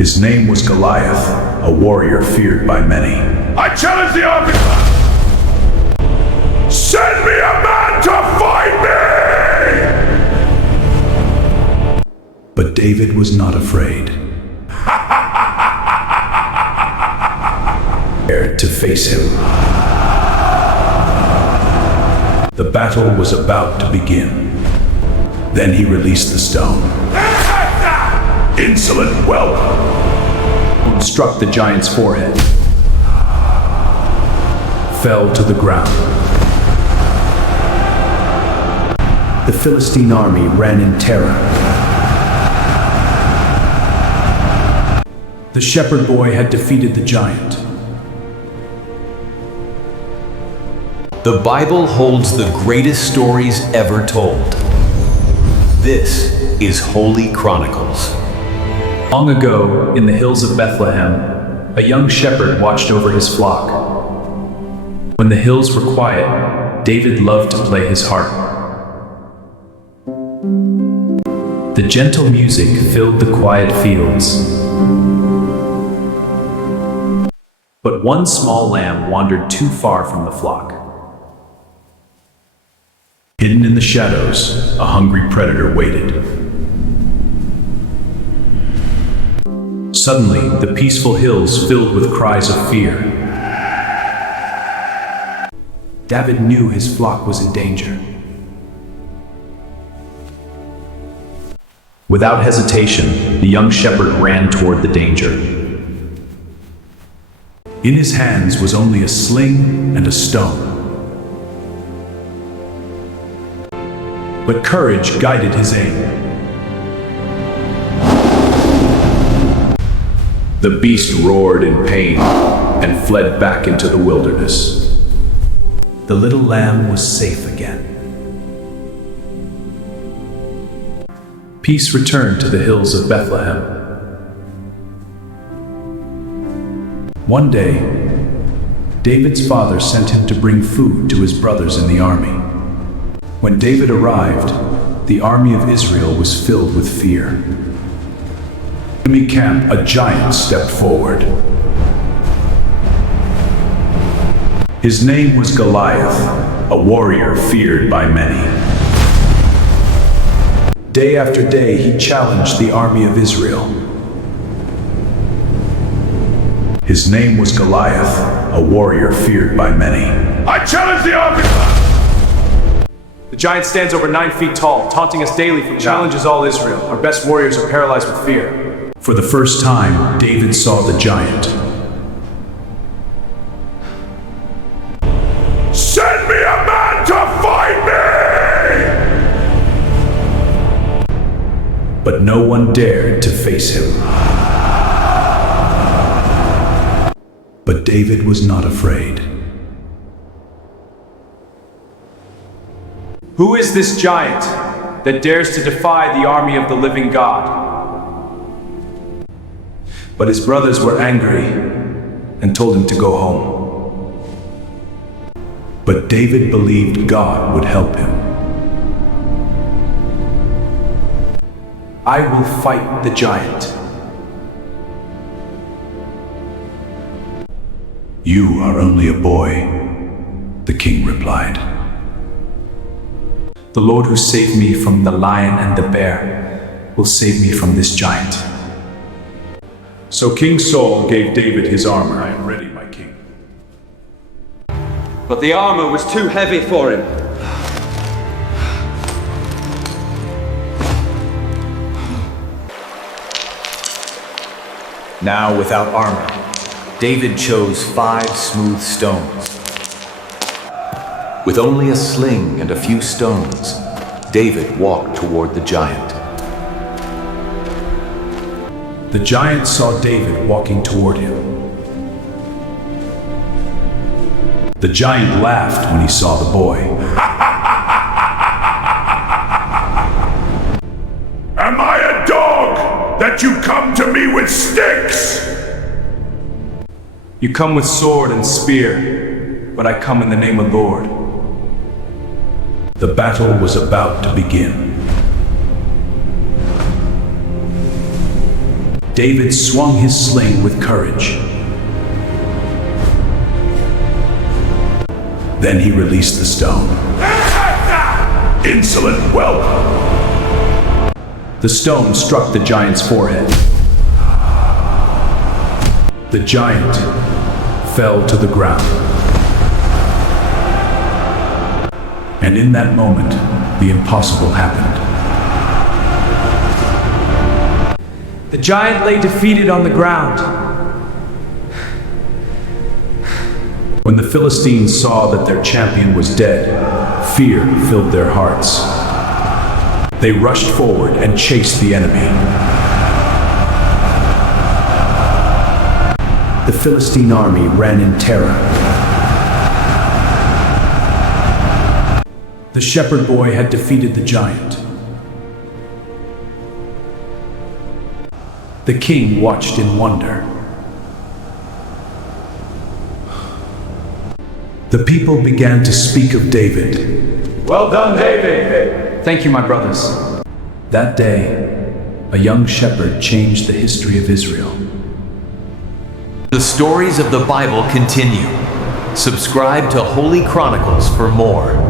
His name was Goliath, a warrior feared by many. I challenge the army! Send me a man to fight me! But David was not afraid. Dared to face him. The battle was about to begin. Then he released the stone. Insolent whelp! Struck the giant's forehead. Fell to the ground. The Philistine army ran in terror. The shepherd boy had defeated the giant. The Bible holds the greatest stories ever told. This is Holy Chronicles. Long ago, in the hills of Bethlehem, a young shepherd watched over his flock. When the hills were quiet, David loved to play his harp. The gentle music filled the quiet fields. But one small lamb wandered too far from the flock. Hidden in the shadows, a hungry predator waited. Suddenly, the peaceful hills filled with cries of fear. David knew his flock was in danger. Without hesitation, the young shepherd ran toward the danger. In his hands was only a sling and a stone. But courage guided his aim. The beast roared in pain and fled back into the wilderness. The little lamb was safe again. Peace returned to the hills of Bethlehem. One day, David's father sent him to bring food to his brothers in the army. When David arrived, the army of Israel was filled with fear. In the enemy camp, a giant stepped forward. His name was Goliath, a warrior feared by many. Day after day, he challenged the army of Israel. His name was Goliath, a warrior feared by many. I challenge the army! The giant stands over 9 feet tall, taunting us daily from challenges all Israel. Our best warriors are paralyzed with fear. For the first time, David saw the giant. Send me a man to fight me! But no one dared to face him. But David was not afraid. Who is this giant that dares to defy the army of the living God? But his brothers were angry and told him to go home. But David believed God would help him. I will fight the giant. You are only a boy, the king replied. The Lord who saved me from the lion and the bear will save me from this giant. So King Saul gave David his armor. I am ready, my king. But the armor was too heavy for him. Now, without armor, David chose 5 smooth stones. With only a sling and a few stones, David walked toward the giant. The giant saw David walking toward him. The giant laughed when he saw the boy. Am I a dog that you come to me with sticks? You come with sword and spear, but I come in the name of the Lord. The battle was about to begin. David swung his sling with courage. Then he released the stone. Insolent whelp! The stone struck the giant's forehead. The giant fell to the ground. And in that moment, the impossible happened. The giant lay defeated on the ground. When the Philistines saw that their champion was dead, fear filled their hearts. They rushed forward and chased the enemy. The Philistine army ran in terror. The shepherd boy had defeated the giant. The king watched in wonder. The people began to speak of David. Well done, David! Thank you, my brothers. That day, a young shepherd changed the history of Israel. The stories of the Bible continue. Subscribe to Holy Chronicles for more.